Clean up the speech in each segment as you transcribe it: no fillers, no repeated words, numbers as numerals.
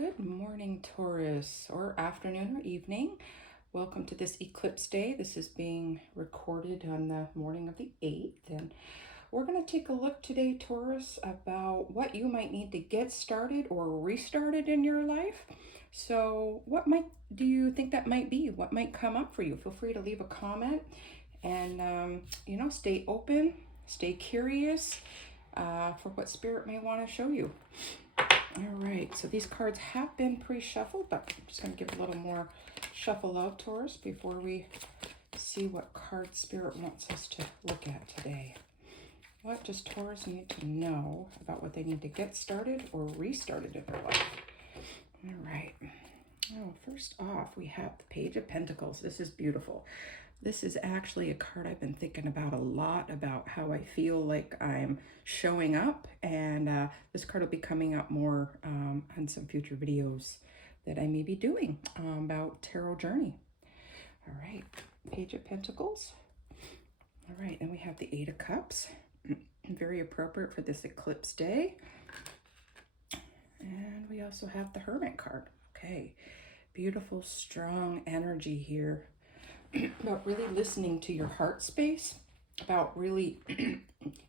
Good morning, Taurus, or afternoon or evening. Welcome to this eclipse day. This is being recorded on the morning of the 8th, and we're going to take a look today, Taurus, about what you might need to get started or restarted in your life. So do you think that might be? What might come up for you? Feel free to leave a comment and, stay open, stay curious for what Spirit may want to show you. All right, so these cards have been pre-shuffled, but I'm just going to give a little more shuffle out, Taurus, before we see what card Spirit wants us to look at today. What does Taurus need to know about what they need to get started or restarted in their life? All right. Oh, first off, we have the Page of Pentacles. This is beautiful. This is actually a card I've been thinking about a lot, about how I feel like I'm showing up. And this card will be coming up more on some future videos that I may be doing about tarot journey. All right, Page of Pentacles. All right, and we have the Eight of Cups. Very appropriate for this eclipse day. And we also have the Hermit card. Okay, beautiful, strong energy here. About really listening to your heart space, about really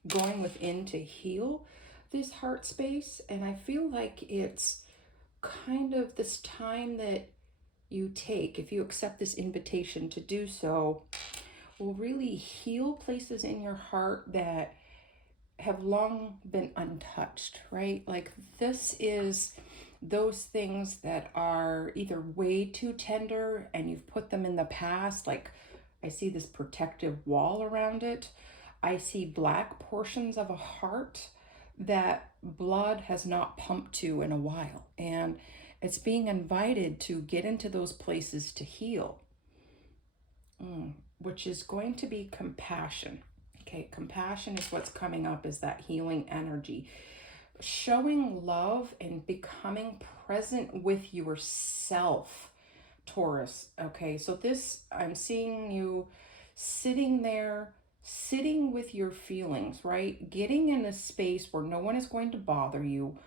going within to heal this heart space. And I feel like it's kind of this time that you take, if you accept this invitation to do so, will really heal places in your heart that have long been untouched, right? Like this is those things that are either way too tender and you've put them in the past. Like I see this protective wall around it. I see black portions of a heart that blood has not pumped to in a while. And it's being invited to get into those places to heal, which is going to be compassion. Okay, compassion is what's coming up, is that healing energy. Showing love and becoming present with yourself, Taurus. Okay, so this, I'm seeing you sitting there, sitting with your feelings, right? Getting in a space where no one is going to bother you.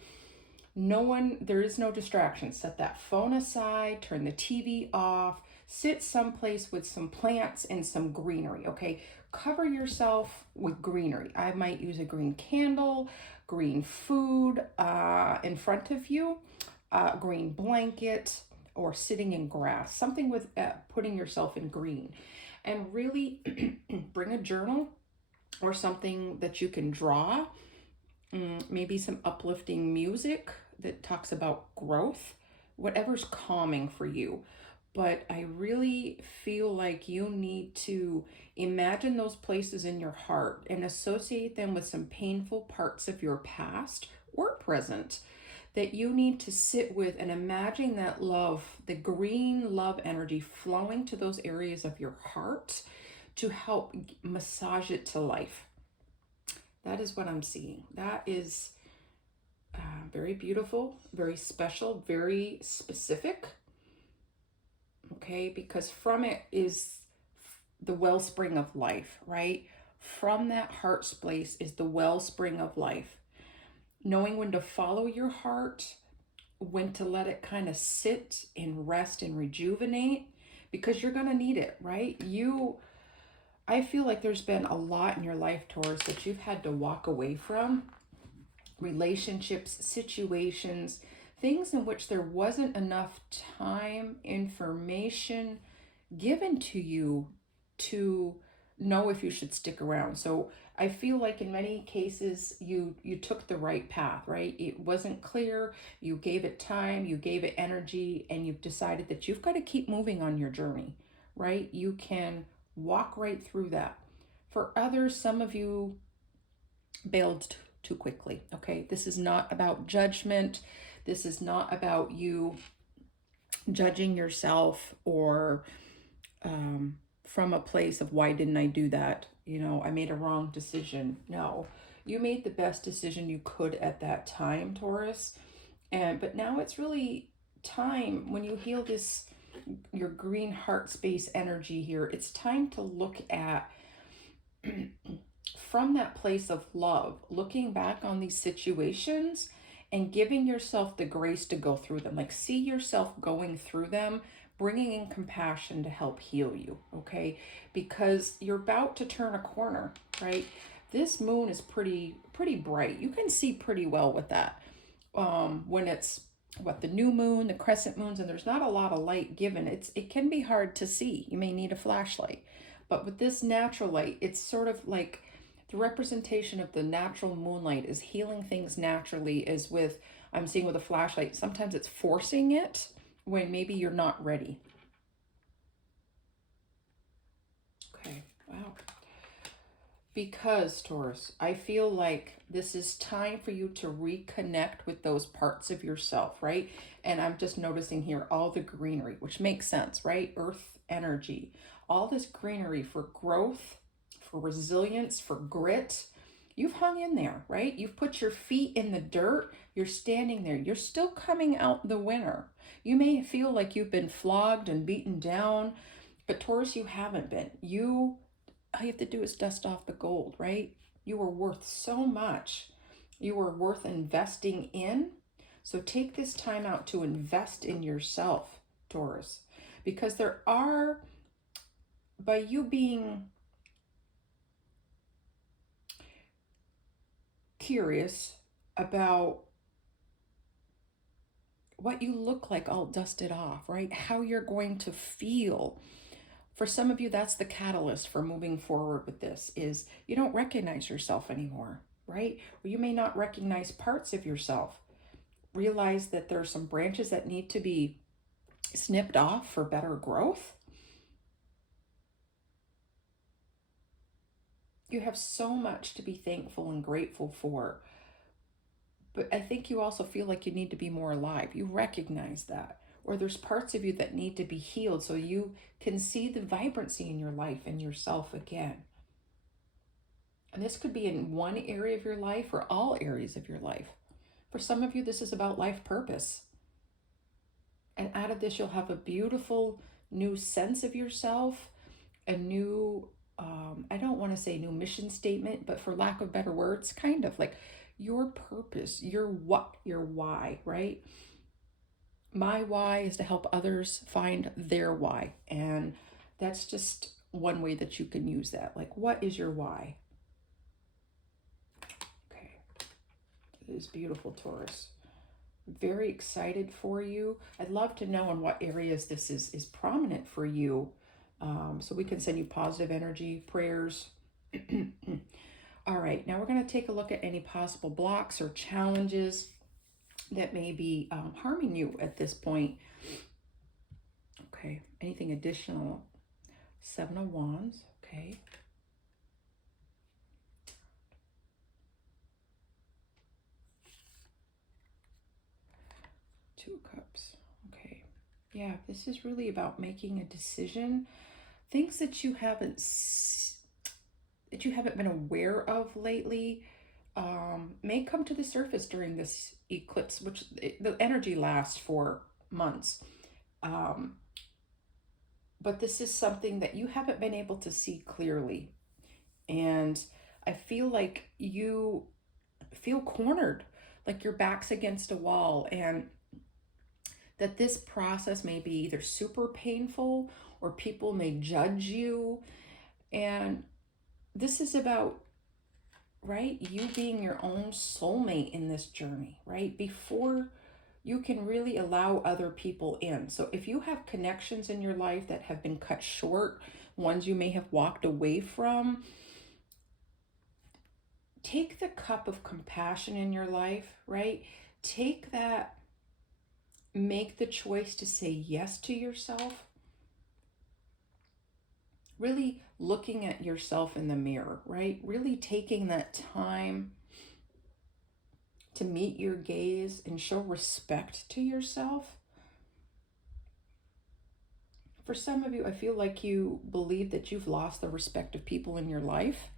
There is no distraction. Set that phone aside, turn the TV off, sit someplace with some plants and some greenery, okay? Cover yourself with greenery. I might use a green candle, green food in front of you, green blanket, or sitting in grass, something with putting yourself in green. And really bring a journal or something that you can draw, maybe some uplifting music that talks about growth, whatever's calming for you. But I really feel like you need to imagine those places in your heart and associate them with some painful parts of your past or present that you need to sit with, and imagine that love, the green love energy flowing to those areas of your heart to help massage it to life. That is what I'm seeing. That is very beautiful, very special, very specific. Okay, because from it is the wellspring of life, right? From that heart space is the wellspring of life. Knowing when to follow your heart, when to let it kind of sit and rest and rejuvenate, because you're going to need it, right? I feel like there's been a lot in your life, Taurus, that you've had to walk away from. Relationships, situations, things in which there wasn't enough time, information given to you to know if you should stick around. So I feel like in many cases you took the right path, right? It wasn't clear, you gave it time, you gave it energy, and you've decided that you've got to keep moving on your journey, right? You can walk right through that. For others, some of you bailed too quickly, okay? This is not about judgment. This is not about you judging yourself or from a place of, why didn't I do that? I made a wrong decision. No, you made the best decision you could at that time, Taurus. But now it's really time, when you heal your green heart space energy here, it's time to look at from that place of love, looking back on these situations and giving yourself the grace to go through them. Like, see yourself going through them, bringing in compassion to help heal you, okay? Because you're about to turn a corner, right? This moon is pretty bright. You can see pretty well with that. When it's the new moon, the crescent moons, and there's not a lot of light given, it can be hard to see. You may need a flashlight. But with this natural light, it's sort of like the representation of the natural moonlight is healing things naturally, as with, I'm seeing with a flashlight, sometimes it's forcing it when maybe you're not ready. Okay, wow. Because, Taurus, I feel like this is time for you to reconnect with those parts of yourself, right? And I'm just noticing here all the greenery, which makes sense, right? Earth energy, all this greenery for growth, for resilience, for grit. You've hung in there, right? You've put your feet in the dirt. You're standing there. You're still coming out the winner. You may feel like you've been flogged and beaten down, but Taurus, you haven't been. All you have to do is dust off the gold, right? You are worth so much. You are worth investing in. So take this time out to invest in yourself, Taurus, because there are, by you being curious about what you look like all dusted off, right? How you're going to feel. For some of you, that's the catalyst for moving forward with this, is you don't recognize yourself anymore, right? Or you may not recognize parts of yourself. Realize that there are some branches that need to be snipped off for better growth. You have so much to be thankful and grateful for. But I think you also feel like you need to be more alive. You recognize that. Or there's parts of you that need to be healed so you can see the vibrancy in your life and yourself again. And this could be in one area of your life or all areas of your life. For some of you, this is about life purpose. And out of this, you'll have a beautiful new sense of yourself, a new, I don't want to say new mission statement, but for lack of better words, kind of like your purpose, your what, your why, right? My why is to help others find their why. And that's just one way that you can use that. Like, what is your why? Okay. It is beautiful, Taurus. Very excited for you. I'd love to know in what areas this is prominent for you. So we can send you positive energy, prayers. All right, now we're going to take a look at any possible blocks or challenges that may be harming you at this point. Okay, anything additional? Seven of Wands, okay. Two of Cups, okay. Yeah, this is really about making a decision. Things that you haven't been aware of lately may come to the surface during this eclipse, which the energy lasts for months. But this is something that you haven't been able to see clearly. And I feel like you feel cornered, like your back's against a wall, and that this process may be either super painful or people may judge you. And this is about, right, you being your own soulmate in this journey, right? Before you can really allow other people in. So if you have connections in your life that have been cut short, ones you may have walked away from, take the cup of compassion in your life, right? Take that, make the choice to say yes to yourself. Really looking at yourself in the mirror, right? Really taking that time to meet your gaze and show respect to yourself. For some of you, I feel like you believe that you've lost the respect of people in your life,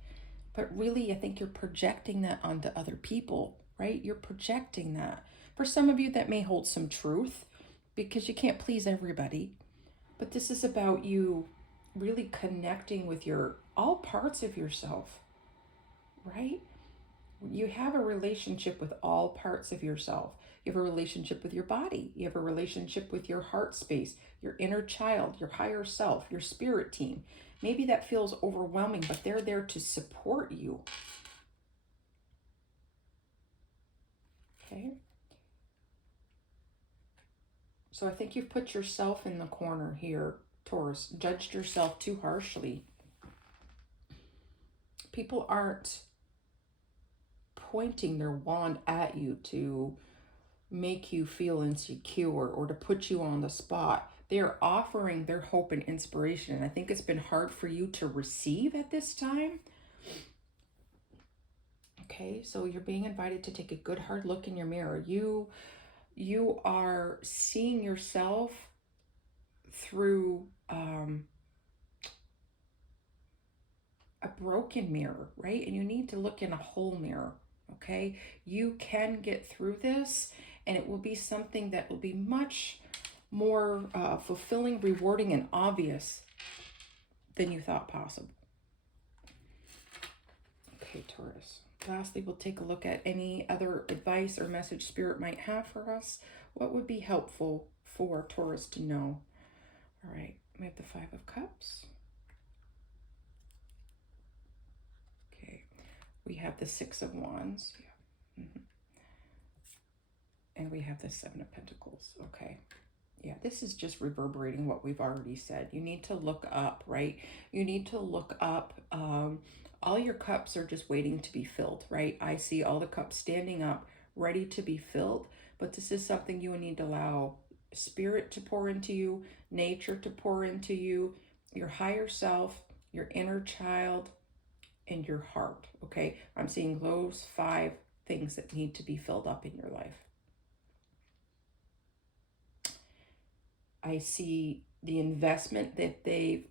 but really, I think you're projecting that onto other people, right? You're projecting that. For some of you, that may hold some truth because you can't please everybody, but this is about you really connecting with all parts of yourself, right? You have a relationship with all parts of yourself. You have a relationship with your body. You have a relationship with your heart space, your inner child, your higher self, your spirit team. Maybe that feels overwhelming, but they're there to support you. Okay. So I think you've put yourself in the corner here, Taurus. Judged yourself too harshly. People aren't pointing their wand at you to make you feel insecure or to put you on the spot. They are offering their hope and inspiration. And I think it's been hard for you to receive at this time. Okay, so you're being invited to take a good hard look in your mirror. You are seeing yourself through a broken mirror, right? And you need to look in a whole mirror. Okay, you can get through this, and it will be something that will be much more fulfilling, rewarding, and obvious than you thought possible. Okay, Taurus. Lastly, we'll take a look at any other advice or message Spirit might have for us. What would be helpful for Taurus to know? All right, we have the Five of Cups. Okay, we have the Six of Wands. Yeah. And we have the Seven of Pentacles. Okay. Yeah, this is just reverberating what we've already said. You need to look up, right? You need to look up. All your cups are just waiting to be filled, right? I see all the cups standing up, ready to be filled. But this is something you need to allow Spirit to pour into you, nature to pour into you, your higher self, your inner child, and your heart, okay? I'm seeing those 5 things that need to be filled up in your life. I see the investment that they've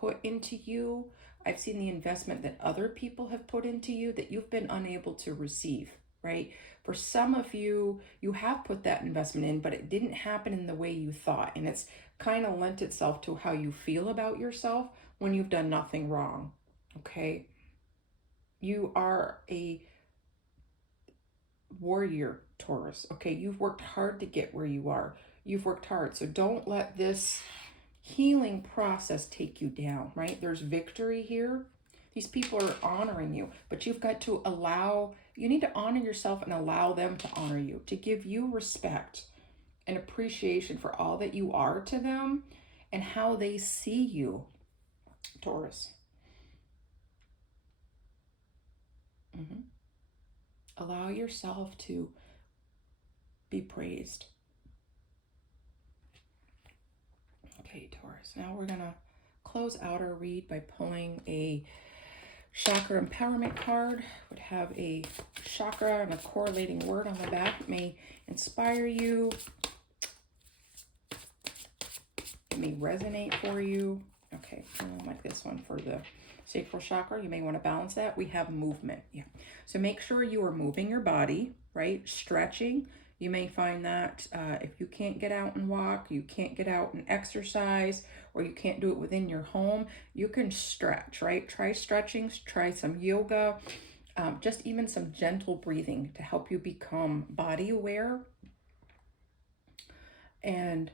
put into you. I've seen the investment that other people have put into you that you've been unable to receive, right? For some of you, you have put that investment in, but it didn't happen in the way you thought. And it's kind of lent itself to how you feel about yourself when you've done nothing wrong, okay? You are a warrior, Taurus, okay? You've worked hard to get where you are. You've worked hard. So don't let this healing process take you down, right? There's victory here. These people are honoring you, but you've got to you need to honor yourself and allow them to honor you, to give you respect and appreciation for all that you are to them and how they see you, Taurus. Allow yourself to be praised. Okay, Taurus. Now we're going to close out our read by pulling a chakra empowerment card. Would have a chakra and a correlating word on the back. It may inspire you. It may resonate for you. Okay, like this one for the sacral chakra. You may want to balance that. We have movement. Yeah. So make sure you are moving your body, right? Stretching. You may find that if you can't get out and walk, you can't get out and exercise, or you can't do it within your home, you can stretch, right? Try stretching, try some yoga, just even some gentle breathing to help you become body aware and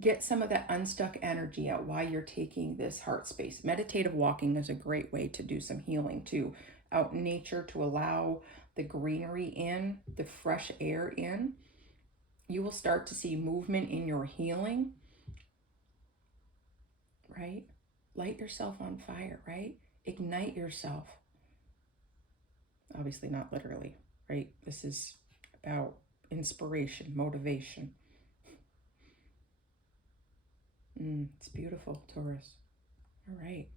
get some of that unstuck energy out while you're taking this heart space. Meditative walking is a great way to do some healing too. Out in nature, to allow the greenery in, the fresh air in. You will start to see movement in your healing, right? Light yourself on fire, right? Ignite yourself. Obviously not literally, right? This is about inspiration, motivation. It's beautiful, Taurus. All right.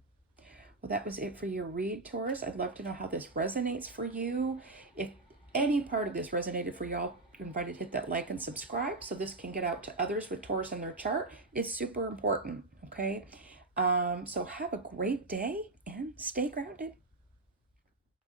Well, that was it for your read, Taurus. I'd love to know how this resonates for you. If any part of this resonated for y'all, you're invited to hit that like and subscribe so this can get out to others with Taurus in their chart. It's super important, okay? So have a great day and stay grounded.